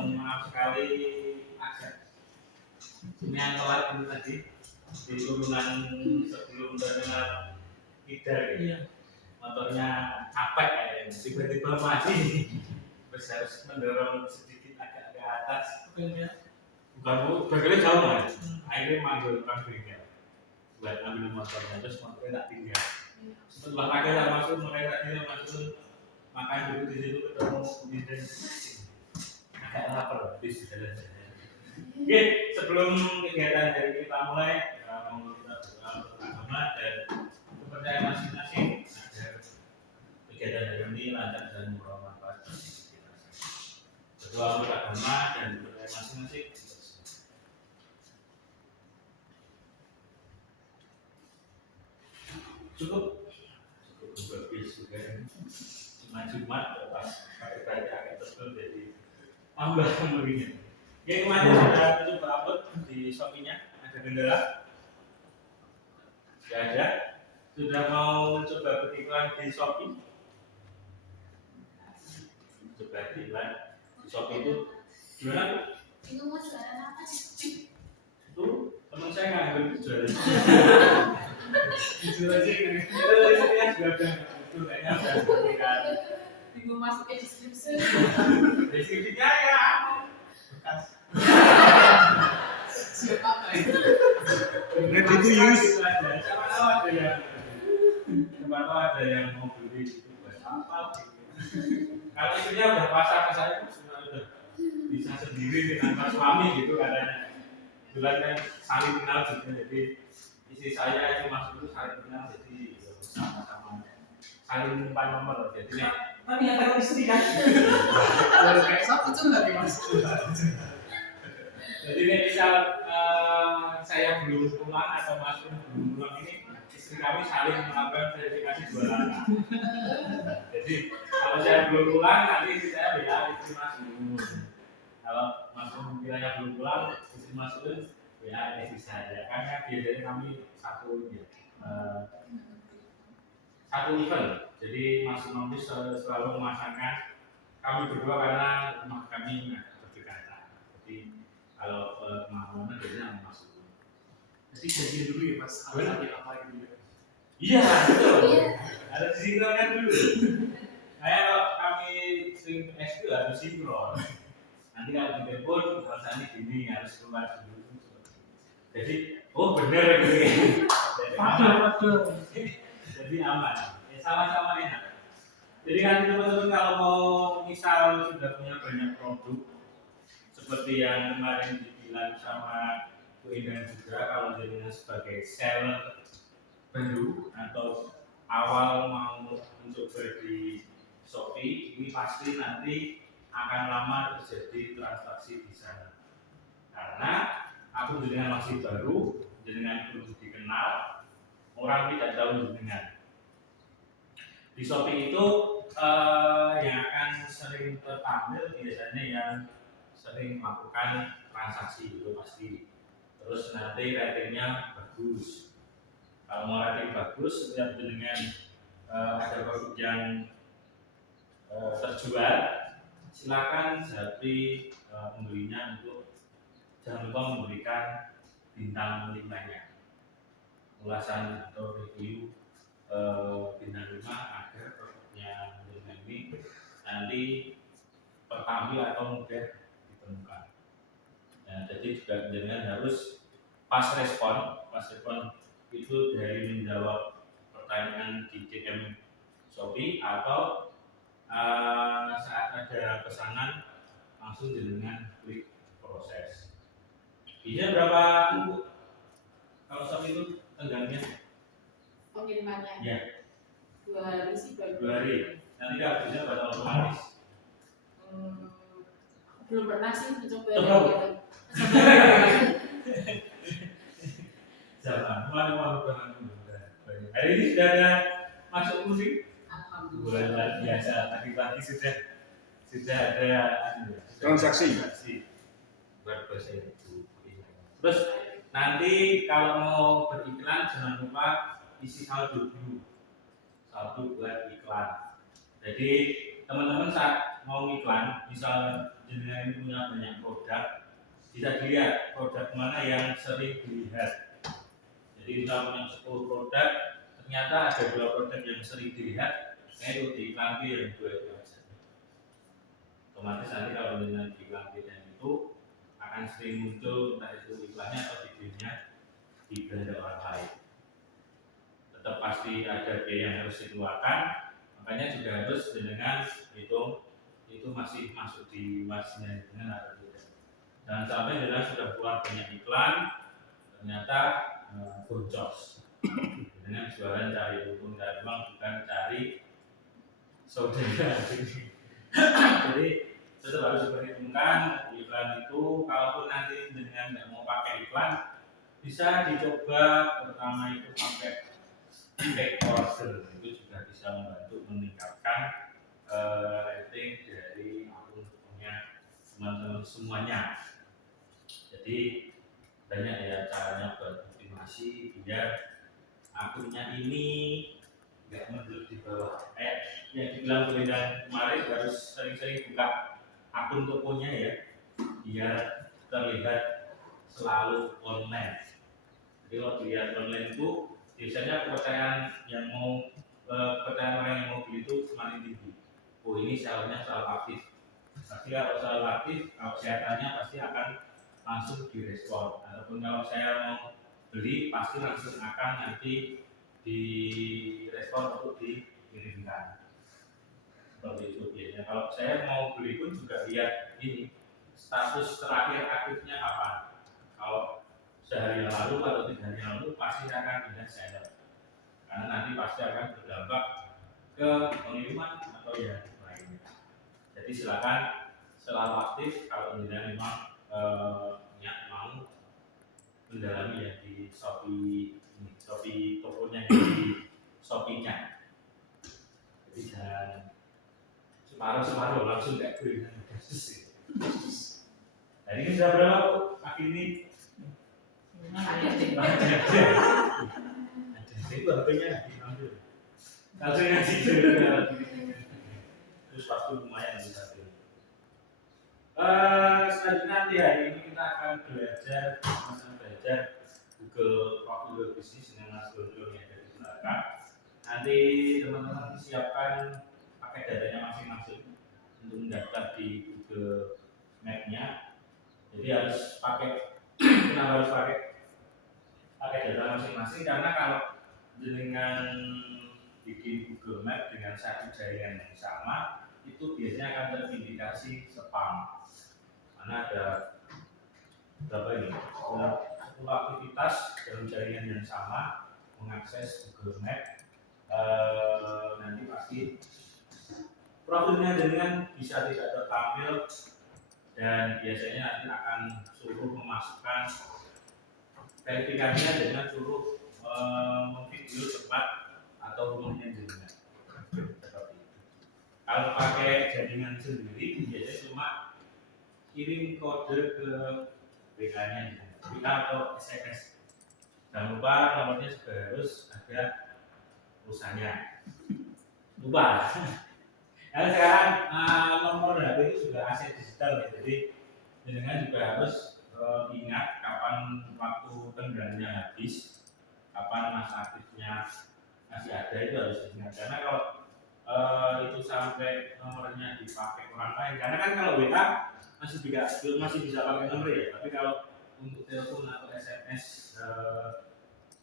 mohon maaf sekali agak ini yang telat ini tadi di turunan sebelum terminal Tidar ya. Motornya capek kayaknya, tiba-tiba masih harus mendorong sedikit agak ke atas. Bukan bergerak jauh kan? Akhirnya manggil orang bengkel buat ambil motornya, terus motornya tak tinggal. Setelah akhirnya masuk, mereka akhirnya masuk makan dulu di situ ketemu kemudian agak lapar di jalan-jalan. Oke, sebelum kegiatan dari kita mulai, mau kita berdoa bersama dan kepercayaan masing-masing agar kegiatan hari ini lancar dan bermanfaat bagi kita. Berdoa untuk agama dan kepercayaan masing-masing. Cukup bagus juga. Jumat pas pakai baju agak tebal jadi tambah meriah. Oke, kemarin sudah coba upload di Shopee-nya, ada kendala? Tidak ada. Sudah mau coba beriklan di Shopee? Coba iklan di Shopee itu gimana? Itu mau jualan apa sih? Itu teman saya ngambil jualan. Jujur aja kan. Itu dia juga itu kayaknya udah berikan. Bingung masuk ke deskripsi. Deskripsinya ya bekas. Siapa apa itu? Ready to use. Siapa tahu ada yang mau beli itu buat apa? Kalau istrinya udah pasang ke saya sudah bisa sendiri dengan mas suami gitu katanya. Kebetulan kan saling kenal juga, jadi istri saya itu masuk itu saling kenal, jadi sama-sama saling umpan nomor. Jadi Tapi yang tahu istri kan? Kalau kayak siapa tuh nggak mas? Jadi misal saya belum pulang atau Mas belum pulang ini, istri kami saling melakukan verifikasi 2 langkah. Jadi kalau saya belum pulang, nanti istri saya WA istri Mas dulu. Kalau Mas kiranya belum pulang, istri Mas dulu WA istri saya. Karena biasanya kami satu event. Jadi Mas Imam selalu memasangkan kami berdua karena rumah kami berdekatan. Jadi kalau kemana-mana biasanya masuk. Jadi janji dulu ya mas, alat apa gitu ya? Iya, betul. Harus disinkronkan dulu. Kayak kalau kami sering PS itu harus sinkron. Nanti kalau di telepon alasannya gini harus keluar dulu. Jadi, oh bener gitu ya. Jadi aman. Jadi aman. Ya, sama-sama enak. Jadi nanti teman-teman kalau mau misal sudah punya banyak produk seperti yang kemarin dibilang sama Bu Indah juga, kalau jadinya sebagai seller baru atau awal mau mencoba di Shopee, ini pasti nanti akan lama terjadi transaksi di sana. Karena aku dengan masih baru, dengan belum dikenal, orang tidak tahu dengan. Di Shopee itu yang akan sering tertampil biasanya yang sering melakukan transaksi itu pasti. Terus nanti ratingnya bagus. Kalau mau rating bagus, setiap dengan ada produk yang terjual, silakan japri membelinya untuk jangan lupa memberikan bintang 5-nya. Ulasan atau review bintang 5 agar produknya dengan ini nanti tertampil atau mudah ditemukan. Nah, jadi juga dengan harus pas respon itu dari menjawab pertanyaan di DM Shopee atau saat ada pesanan langsung dengan klik proses. Biasanya berapa Bu? Kalau Shopee itu tenggangnya? Pengirimannya? Ya. 2 hari sih baru. 2 hari. Nanti habisnya bakal otomatis. Belum pernah sih mencoba Coba. gitu. Jangan, mau hari ini sudah ada masuk musik. Alhamdulillah. Luar biasa, tadi sudah ada Transaksi. Berbahasa itu. Terus nanti kalau mau beriklan jangan lupa isi saldo dulu. Saldo buat iklan. Jadi teman-teman saat mau iklan, misal jenengan ini punya banyak produk, bisa dilihat produk mana yang sering dilihat. Jadi kita punya 10 produk, ternyata ada 2 produk yang sering dilihat, itu diiklankan yang 2 itu aja. Otomatis nanti kalau dengan diiklankan itu akan sering muncul entah itu iklannya atau videonya di belanja orang lain. Tetap pasti ada biaya yang harus dikeluarkan, makanya juga harus dengan hitung itu masih masuk di marginnya dengan atau tidak. Jangan sampai dengan sudah keluar banyak iklan, ternyata boncos. Dengan jualan cari untung cari uang bukan cari saudara. Jadi tetap harus diperhitungkan iklan itu. Kalaupun nanti dengan nggak mau pakai iklan, bisa dicoba pertama itu pakai take order, itu juga bisa membantu meningkatkan rating dari akun-akunnya teman-teman semuanya. Jadi banyak ya caranya buat optimasi biar akunnya ini nggak menduduk di bawah. Yang dibilang Belinda kemarin harus sering-sering buka akun tokonya ya, biar terlihat selalu online. Jadi kalau dilihat online itu biasanya kepercayaan orang yang mau beli itu semakin tinggi. Oh ini salahnya selalu aktif. Pasti kalau selalu aktif, kalau saya tanya pasti akan langsung direspon. Ataupun kalau saya mau beli pasti langsung akan nanti direspon untuk dikirimkan. Seperti itu biasanya. Kalau saya mau beli pun juga lihat ini status terakhir aktifnya apa. Kalau sehari yang lalu atau 3 hari yang lalu pasti akan ada seller. Karena nanti pasti akan berdampak ke pengiriman atau yang lainnya. Jadi silakan selalu aktif kalau Anda memang mau mendalami ya di Shopee tokonya di Shopee-nya. Jadi jangan separuh langsung kayak gue. Jadi ini sudah berapa Bu? Pagi ini itu harganya diambil. Langsung ngaji terus waktu lumayan bisa. Selanjutnya nanti hari ini kita akan belajar Google Business dengan Mas Gondrong yang dari belakang. Nanti teman-teman siapkan pakai datanya masing-masing untuk mendaftar di Google Map-nya. Jadi harus pakai data masing-masing karena kalau dengan bikin Google Map dengan satu jaringan yang sama itu biasanya akan terindikasi spam. Karena ada berapa ini? 10 aktivitas dalam jaringan yang sama mengakses Google Map. Nanti pasti profilnya dengan bisa tidak tertampil dan biasanya nanti akan suruh memasukkan verifikasinya dengan suruh video cepat atau rumahnya jaringan seperti itu. Kalau pakai jaringan sendiri biasanya cuma kirim kode ke WA-nya atau SMS. Jangan lupa nomornya juga harus ada pulsanya. Lupa. Karena sekarang nomor HP itu sudah aset digital ya, jadi dengan juga harus ingat kapan waktu tenggangnya habis, kapan masa aktifnya masih ada itu harus diingat. Karena kalau itu sampai nomornya dipakai orang lain, karena kan kalau WA masih bisa pakai nomor ya, tapi kalau untuk telepon atau SMS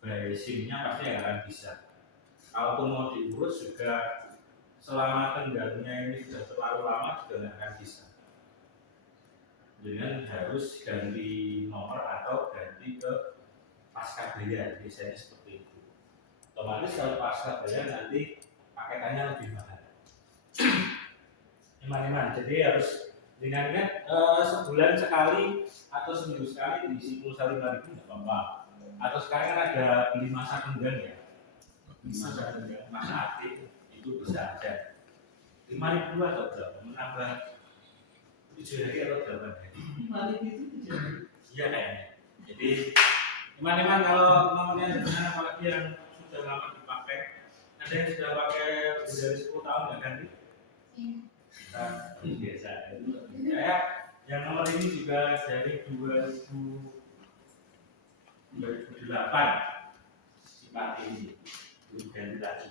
by SIM-nya pasti nggak akan bisa. Kalaupun mau diurus juga selama tenggangnya ini sudah terlalu lama juga nggak akan bisa. Dengan harus ganti nomor atau ganti ke pasca bayar, biasanya seperti itu. Otomatis kalau pasca bayar nanti paketannya lebih mahal. Iman-iman, jadi harus dengan sebulan sekali atau seminggu sekali diisi pulsa 5.000 nggak apa-apa. Atau sekarang kan ada beli masa tenggang ya, masa tenggang, masa aktif itu bisa aja 5.000 atau berapa, menambah 7 hari atau 8 hari. 5.000 itu 7 hari. Iya kayaknya. Jadi teman-teman kalau nomornya dengan apalagi yang sudah lama dipakai, ada yang sudah pakai dari 10 tahun nggak ganti? Iya. Biasa. Kayak Yang nomor ini juga dari 2008 sifat ini ganti lagi.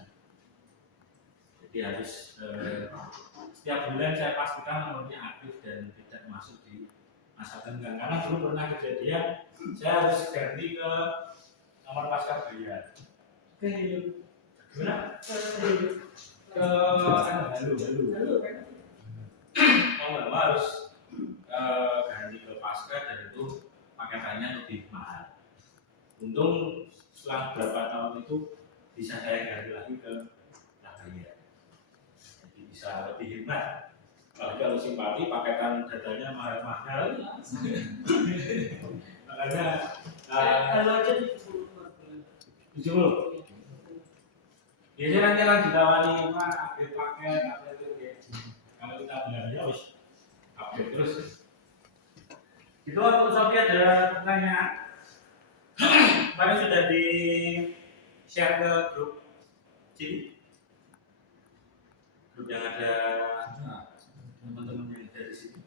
Jadi harus setiap bulan saya pastikan nomornya aktif dan tidak masuk di masa tenggang. Karena dulu pernah kejadian saya harus ganti ke nomor pasca bayar. Gimana? Ke halu kan? Mau nggak mau harus ganti ke pasca dan itu paketannya lebih mahal. Untung setelah beberapa tahun itu bisa saya ganti lagi ke bayar. Jadi bisa lebih hemat. Kalau simpati paketan datanya mahal-mahal. Makanya Kalau aja 70. Biasanya nanti akan ditawari update paket, update itu ya. Kalau kita bilangnya harus update terus. Itu untuk Sophie ada pertanyaan. Kemarin sudah di share ke grup sini. Grup yang ada teman-teman yang ada di sini.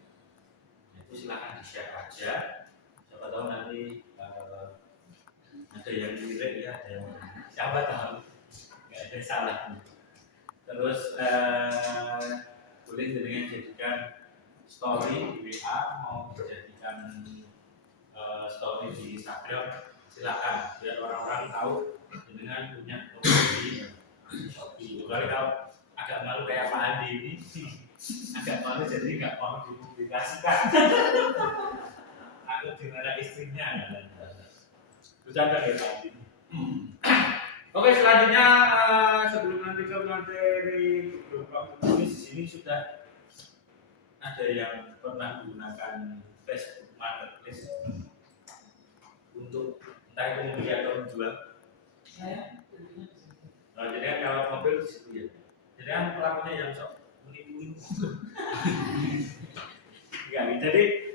Itu silakan di share aja. Siapa tahu nanti ada yang relate ya, ada yang siapa tahu. Nggak ada yang salah. Terus boleh dengan jadikan story di WA, mau dijadikan story di Instagram, silakan biar orang-orang tahu dengan punya profil di Shopee. Kecuali kalau agak malu kayak Pak Andi ini, agak malu jadi nggak mau dipublikasikan. Aku dimana istrinya, bercanda ya Pak Andi. Oke, selanjutnya sebelum nanti ke materi grup ini di sini sudah ada yang pernah menggunakan Facebook Marketplace untuk entah itu membeli atau menjual. Nah, jadi kalau mobil di situ ya. Jadi kan pelakunya yang sok menipu. Enggak, jadi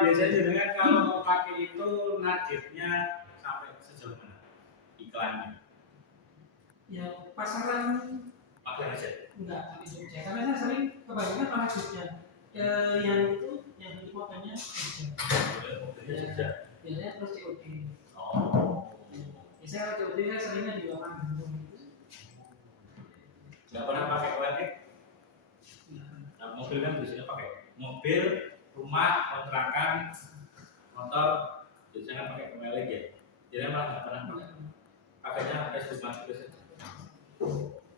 biasanya dengan kalau pakai itu targetnya sampai sejauh mana iklannya? ya pasaran Pakai aja. enggak di Jogja karena saya sering kebanyakan malah Jogja yang itu yang beli motornya Mobilnya Jogja. biasanya terus COD. Oh. Misalnya COD saya seringnya di lapangan Bandung itu Nggak pernah pakai OLX? Nah, mobil kan biasanya pakai mobil, rumah, kontrakan, motor, biasanya kan pakai OLX ya. Jadi malah nggak pernah pakai. Pakainya Facebook Marketplace.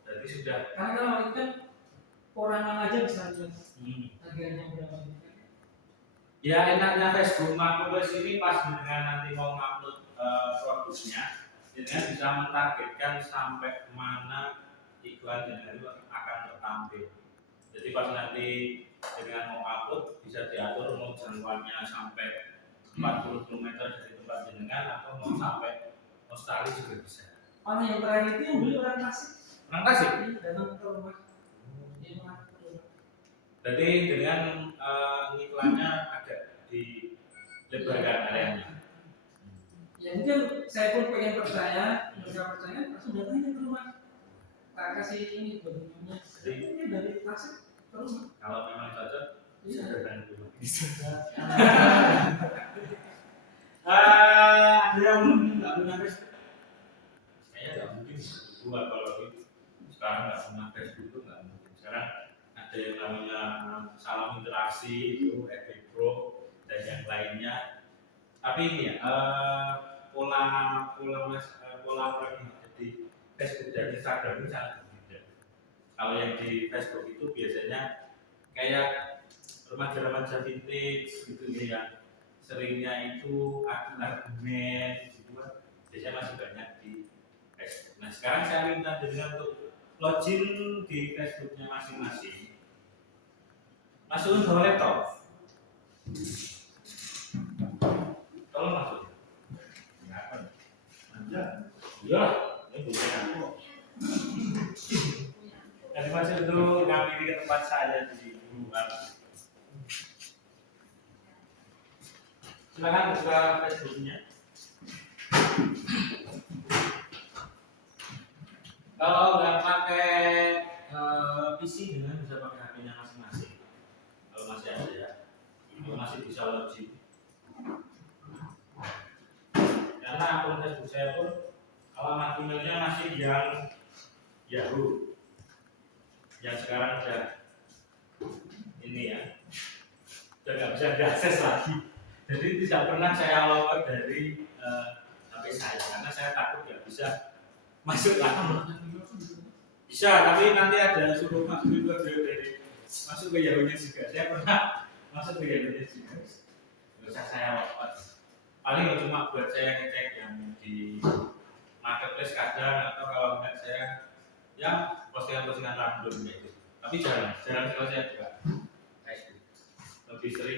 Berarti sudah. karena kalau itu kan orang aja bisa lihat harganya berapa. Ya enaknya Facebook Marketplace ini pas dengan nanti mau ngupload produknya, dengan bisa mentargetkan sampai mana iklan dengan itu akan tertampil. Jadi pas nanti dengan mau upload bisa diatur mau jangkauannya sampai 40 km dari tempat jenengan atau mau sampai Australia juga bisa. Mana yang terakhir itu yang beli orang Tasik. Orang Tasik? Datang ke rumah. Berarti dengan iklannya agak dilebarkan areanya. Ya mungkin saya pun pengen percaya, mereka percaya langsung datangnya ke rumah. Tak kasih ini bajunya. Jadi dari Tasik ke rumah. Kalau memang cocok, bisa datang ke rumah. Ada yang nggak punya Facebook? Saya nggak mungkin buat kalau sekarang nggak punya Facebook itu nggak mungkin. Sekarang ada yang namanya salam interaksi itu, FB Pro dan yang lainnya. Tapi ini ya pola orang yang ada di Facebook dan Instagram itu sangat berbeda. Kalau yang di Facebook itu biasanya kayak remaja-remaja vintage gitu ya, seringnya itu argumen gitu kan, biasanya masih banyak di Facebook. Nah sekarang saya minta dengan untuk login di Facebooknya masing-masing. Masukin bawa laptop. Tolong masuk. Kenapa? Anda? Iya, ini bukan aku. Jadi masuk itu ngambil ke tempat saya di luar. Silakan buka Facebooknya. Kalau nggak pakai PC dengan bisa pakai HP-nya masing-masing. Kalau masih ada ya. masih bisa login. Karena akun Facebook saya pun alamat emailnya masih yang Yahoo, yang sekarang udah ini ya, udah nggak bisa diakses lagi. Jadi tidak pernah saya login dari HP saya karena saya takut nggak bisa masuk lagi. Bisa, tapi nanti ada suruh masuk juga dari masuk ke Yahoo juga. Saya pernah masuk ke Yahoo juga. Bisa saya login. Paling cuma buat saya ngecek yang di marketplace kadang, atau kalau enggak saya ya postingan-postingan random gitu. Tapi jarang sekali saya buka Facebook. Lebih sering